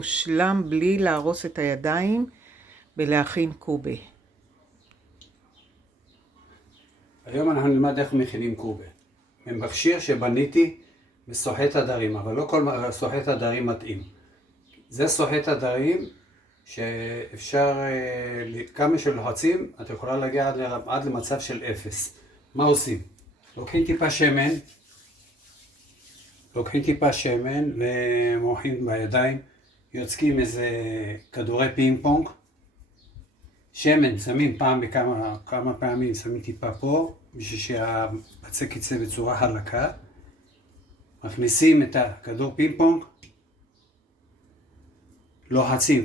מושלם בלי להרוס את הידיים ולהכין קובה. היום אנחנו נלמד איך מכינים קובה. ממכשיר שבניתי בסוחט הדרים, אבל לא כל סוחט הדרים מתאים. זה סוחט הדרים שאפשר, כמה שלוחצים, את יכולה להגיע עד למצב של 0. מה עושים? לוקחים טיפה שמן ומורחים בידיים, יוצקים איזה כדורי פינג פונג. שמן שמים כמה פעמים, שמים טיפה פה, בשביל שהבצק יצא בצורה חלקה. מכניסים את הכדור פינג פונג, לוחצים.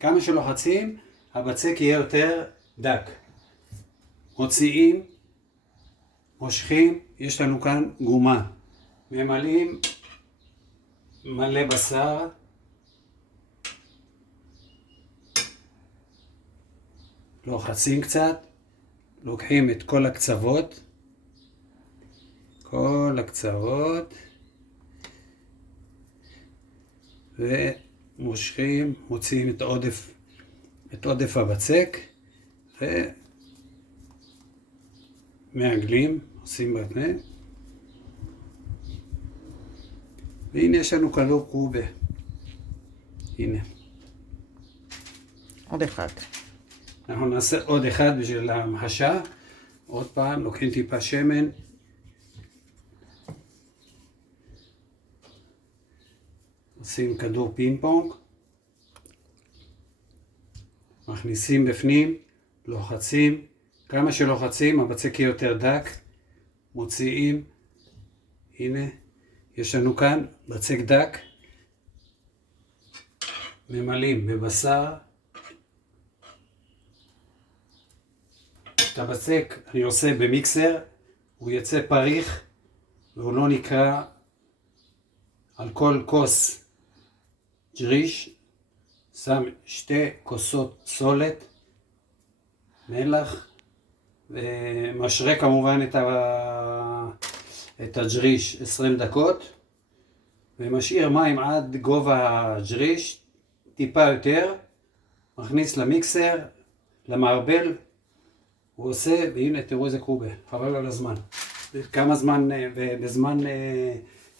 כמה שלוחצים, הבצק יהיה יותר דק. מוציאים, מושכים, יש לנו כאן גומה. ממלאים מלא בשר. לוחצים קצת, לוקחים את כל הקצוות, ומושכים, מוציאים את עודף הבצק, ומעגלים, עושים בטנה. והנה יש לנו כדור קובה. הנה. עוד אחד. אנחנו נעשה עוד אחד בשביל המחשה. עוד פעם, לוקחים טיפה שמן. עושים כדור פינג פונג. מכניסים בפנים, לוחצים. כמה שלוחצים, הבצק יהיה יותר דק. מוציאים. הנה, יש לנו כאן בצק דק. ממלאים בבשר. את הבצק אני עושה במיקסר, הוא יצא פריך והוא לא נקרע. על כל כוס ג'ריש שם 2 כוסות סולת, מלח, ומשרה כמובן את הג'ריש 20 דקות, ומשאיר מים עד גובה הג'ריש, טיפה יותר, מכניס למיקסר, למערבל, הוא עושה, והנה תראו איזה קובה, חבל על הזמן. כמה זמן, בזמן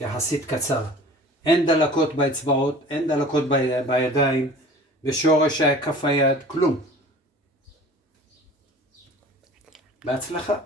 יחסית קצר. אין דלקות באצבעות, אין דלקות בידיים, בשורש כף היד, כלום. בהצלחה.